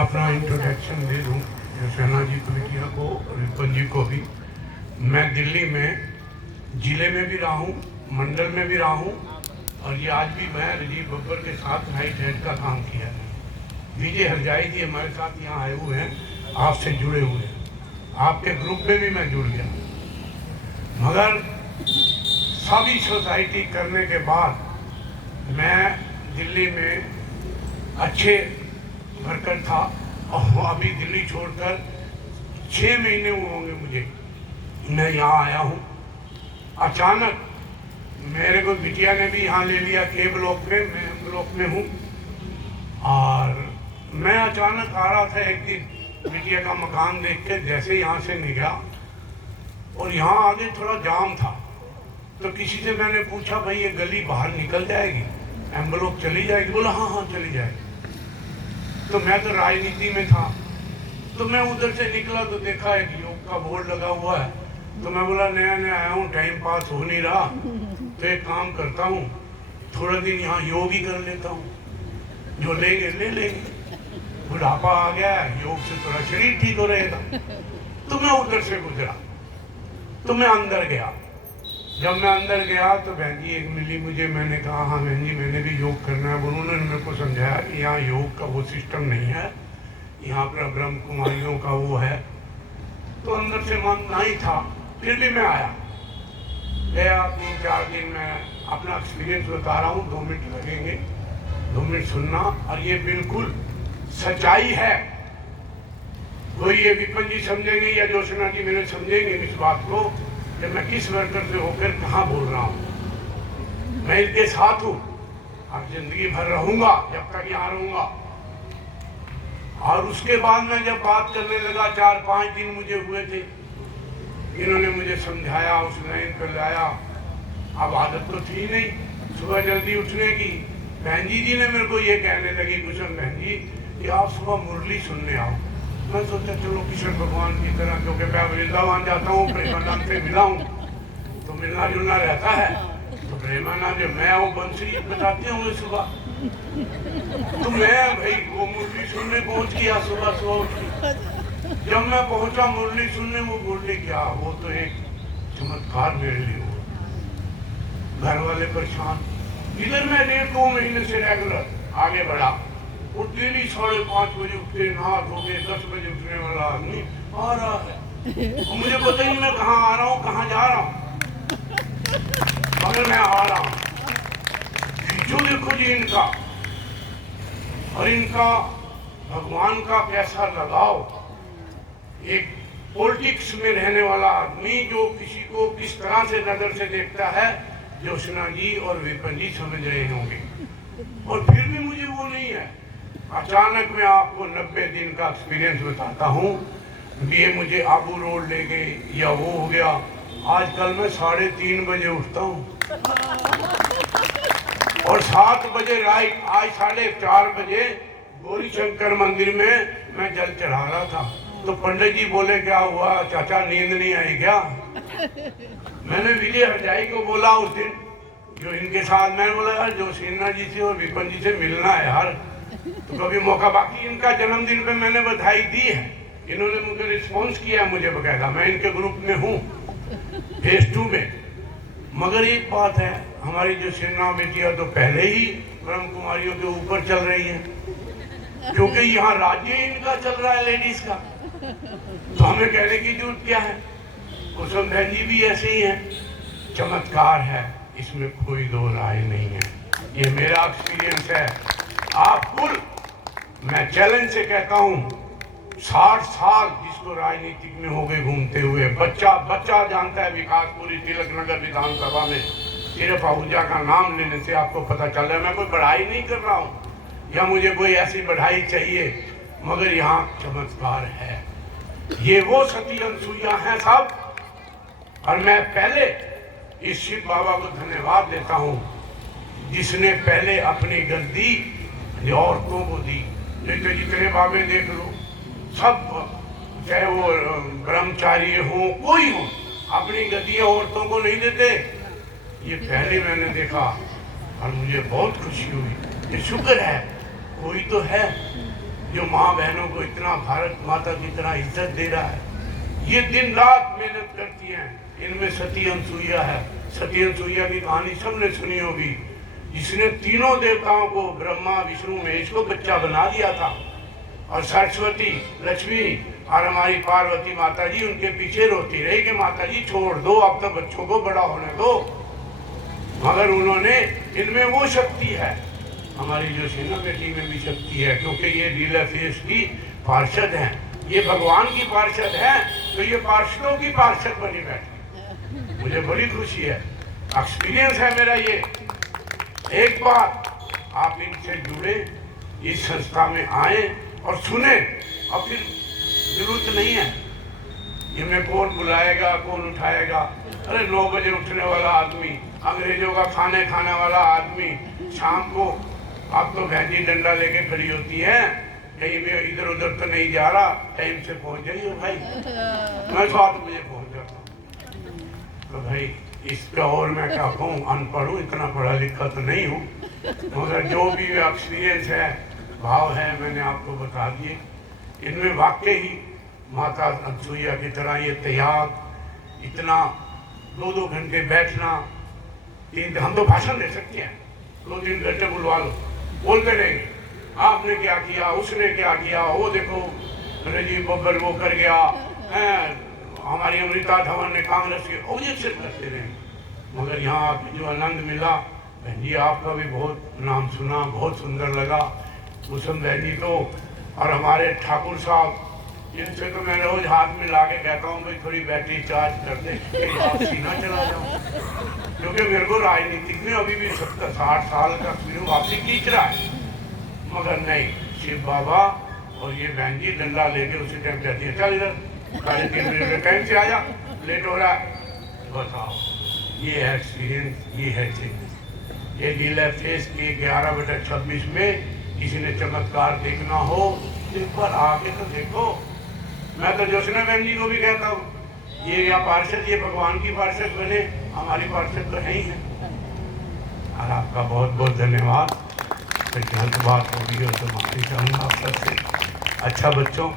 अपना इंट्रोडक्शन दे दूं सेना जी कुटिया को और विपन जी को भी। मैं दिल्ली में ज़िले में भी रहा हूँ, मंडल में भी रहा हूँ, और ये आज भी मैं राजीव बब्बर के साथ नाइट हेड का काम किया है। विजय हरजाई जी हमारे साथ यहाँ आए हुए हैं, आपसे जुड़े हुए हैं, आपके ग्रुप में भी मैं जुड़ गया। मगर सभी सोसाइटी करने के बाद मैं दिल्ली में अच्छे वर्कर था, और अभी दिल्ली छोड़कर 6 महीने हुए होंगे मुझे, मैं यहाँ आया हूँ। अचानक मेरे को बिटिया ने भी यहाँ ले लिया के ब्लॉक में, मैं एम ब्लॉक में हूँ। और मैं अचानक आ रहा था एक दिन, बिटिया का मकान देख के जैसे यहाँ से निकला, और यहाँ आगे थोड़ा जाम था, तो किसी से मैंने पूछा भाई ये गली बाहर निकल जाएगी, एम ब्लॉक चली जाएगी? बोला हाँ हाँ चली जाएगी। तो मैं तो राजनीति में था, तो मैं उधर से निकला तो देखा एक योग का बोर्ड लगा हुआ है, तो मैं बोला नया नया आया हूँ, टाइम पास हो नहीं रहा, तो एक काम करता हूँ, थोड़ा दिन यहाँ योग ही कर लेता हूँ, जो लेंगे ले लेंगे, बुढ़ापा आ गया है, योग से थोड़ा शरीर ठीक हो रहेगा। तो मैं उधर से गुजरा, तो मैं अंदर गया। जब मैं अंदर गया तो बहन जी एक मिली मुझे, मैंने कहा हाँ बहन जी मैंने भी योग करना है। उन्होंने मेरे को समझाया कि यहाँ योग का वो सिस्टम नहीं है, यहाँ पर ब्रह्म कुमारियों का वो है। तो अंदर से मन नहीं था, फिर भी मैं आया, गया 3-4 दिन। मैं अपना एक्सपीरियंस बता रहा हूँ, 2 मिनट लगेंगे, 2 मिनट सुनना। और ये बिल्कुल सच्चाई है, कोई ये विपन जी समझेंगे या जोशना जी मेरे समझेंगे इस बात को कि मैं किस वर्कर से होकर कहाँ बोल रहा हूँ। मैं इनके साथ हूँ, अब जिंदगी भर रहूंगा जब तक यहाँ रहूंगा। और उसके बाद मैं जब बात करने लगा, 4-5 दिन मुझे हुए थे, इन्होंने मुझे समझाया, उस लाइन पर लाया। अब आदत तो थी नहीं सुबह जल्दी उठने की। बहन जी ने मेरे को ये कहने लगी, कुशन बहन जी कि आप सुबह मुरली सुनने आओ। मैं सोचा चलो किशन भगवान की तरह, क्योंकि मैं वृंदावन जाता हूँ, प्रेमानंद से मिला हूँ, तो मिलना जुलना रहता है। तो प्रेमानंद जो मैं वो बंसी बताते होंगे सुबह, तो मैं भाई वो मुरली सुनने पहुँच गया सुबह उठ के। जब मैं पहुँचा मुरली सुनने, वो बोले क्या, वो तो एक चमत्कार मेरे लिए हो। घर वाले परेशान, इधर मैं 1.5-2 महीने से रेगुलर आगे बढ़ा, वो डेली 5:30 बजे उठते, नहा धो के 10 बजे उठने वाला आदमी आ रहा है। और मुझे पता ही नहीं मैं कहाँ आ रहा हूँ, कहाँ जा रहा हूँ, मगर मैं आ रहा हूँ। जो देखो जी इनका और इनका भगवान का कैसा लगाव। एक पॉलिटिक्स में रहने वाला आदमी जो किसी को किस तरह से नजर से देखता है, जोशना जी और विपन जी समझ रहे होंगे। और फिर भी मुझे वो नहीं है। अचानक मैं आपको 90 दिन का एक्सपीरियंस बताता हूँ। ये मुझे आबू रोड ले गए या वो हो गया। आजकल मैं 3:30 बजे उठता हूँ और 7 बजे राइट, आज 4:30 बजे गौरी शंकर मंदिर में मैं जल चढ़ा रहा था। तो पंडित जी बोले क्या हुआ चाचा, नींद नहीं आई क्या? मैंने विजय हरजाई को बोला उस दिन जो इनके साथ, मैं बोला यार जो सेना जी से और विपन जी से मिलना है यार, तो कभी मौका। बाकी इनका जन्मदिन पे मैंने बधाई दी है, इन्होंने मुझे रिस्पॉन्स किया मुझे बकायदा, मैं इनके ग्रुप में हूँ फेज 2 में। मगर एक बात है, हमारी जो सेना बेटियां तो पहले ही ब्रह्म कुमारियों के ऊपर चल रही है, क्योंकि यहाँ राज्य इनका चल रहा है लेडीज का, तो हमें कहने की जरूरत क्या है। कुसुम बहन जी भी ऐसे ही हैं। चमत्कार है, इसमें कोई दो राय नहीं है, ये मेरा एक्सपीरियंस है। आप कुल, मैं चैलेंज से कहता हूँ, 60 साल जिसको राजनीतिक में हो गए घूमते हुए, बच्चा जानता है विकासपुरी तिलक नगर विधानसभा में, सिर्फ आहूजा का नाम लेने से आपको पता चल रहा है। मैं कोई बढ़ाई नहीं कर रहा हूँ या मुझे कोई ऐसी बढ़ाई चाहिए, मगर यहाँ चमत्कार है। ये वो सती अनसुईया हैं सब। और मैं पहले इस शिव बाबा को धन्यवाद देता हूँ जिसने पहले अपनी गद्दी औरतों को दी। जैसे जितने बाबे देख लो, सब चाहे वो ब्रह्मचारी हो कोई हो, अपनी गद्दियाँ औरतों को नहीं देते। ये पहले मैंने देखा और मुझे बहुत खुशी हुई। ये शुक्र है कोई तो है जो माँ बहनों को इतना भारत माता की तरह इज्जत दे रहा है, ये दिन रात मेहनत करती हैं। इनमें सती अनसुईया है। सती अनसुईया की कहानी सबने सुनी होगी, जिसने तीनों देवताओं को, ब्रह्मा विष्णु महेश को बच्चा बना दिया था। और सरस्वती, लक्ष्मी और हमारी पार्वती माता जी उनके पीछे रोती रही कि माता जी छोड़ दो, अब तो बच्चों को बड़ा होने दो। मगर उन्होंने, इनमें वो शक्ति है, हमारी जो सेना बेटी में भी शक्ति है, क्योंकि ये लीला फेस की पार्षद हैं, ये भगवान की पार्षद हैं, तो ये पार्षदों की पार्षद बनी बैठी। मुझे बड़ी खुशी है, एक्सपीरियंस है मेरा ये। एक बार आप इनसे जुड़े, इस संस्था में आए और सुने, और फिर जरूरत नहीं है इनमें कौन बुलाएगा कौन उठाएगा। अरे 9 बजे उठने वाला आदमी, अंग्रेजों का खाने खाने वाला आदमी, शाम को आप तो भैंजी डंडा लेके खड़ी होती है, कहीं भी इधर उधर तो नहीं जा रहा, टाइम से पहुंच जाइए भाई। मैं 7 बजे पहुंच जाता हूँ। तो भाई इसका और मैं क्या कहूँ, अनपढ़ हूँ, इतना पढ़ा लिखा तो नहीं हूँ, मगर जो भी एक्सपीरियंस है, भाव है, मैंने आपको बता दिए। इनमें वाकई ही माता अनसुईया की तरह ये त्याग, इतना 2-2 घंटे बैठना, 3, हम तो भाषण दे सकते हैं, 2-3 घंटे बुलवा लो, बोलते रहेंगे आपने क्या किया, उसने क्या किया, वो देखो राजीव बब्बर वो कर गया, हमारी अमृता धवन ने कांग्रेस के ऑब्जेक्शन करते रहे। मगर यहाँ आके जो आनंद मिला, बहन जी आपका भी बहुत नाम सुना, बहुत सुंदर लगा। कुसुम बहन जी तो, और हमारे ठाकुर साहब, जिनसे तो मैं रोज हाथ में ला के कहता हूँ भाई थोड़ी बैटरी चार्ज कर दे, सीना चला जाऊँ, क्योंकि मेरे को राजनीतिक में अभी भी 70-60 साल का फिर वापसी खींच रहा है। मगर नहीं, शिव बाबा और ये बहन जी डंडा लेके उसी टाइम कहती है चल इधर 3:30 मिनट टाइम से आ जा, लेट हो रहा है। बताओ, ये है एक्सपीरियंस, ये है चेंज। ये लीला फेस के 11/26 में किसी ने चमत्कार देखना हो, एक बार आके तो देखो। मैं तो जोशना बहन जी को भी कहता हूँ, ये या पार्षद, ये भगवान की पार्षद बने, हमारी पार्षद तो है ही है। और आपका बहुत बहुत धन्यवाद। फिर गलत बात होगी तो माफी चाहूँगा आप सबसे। अच्छा बच्चों,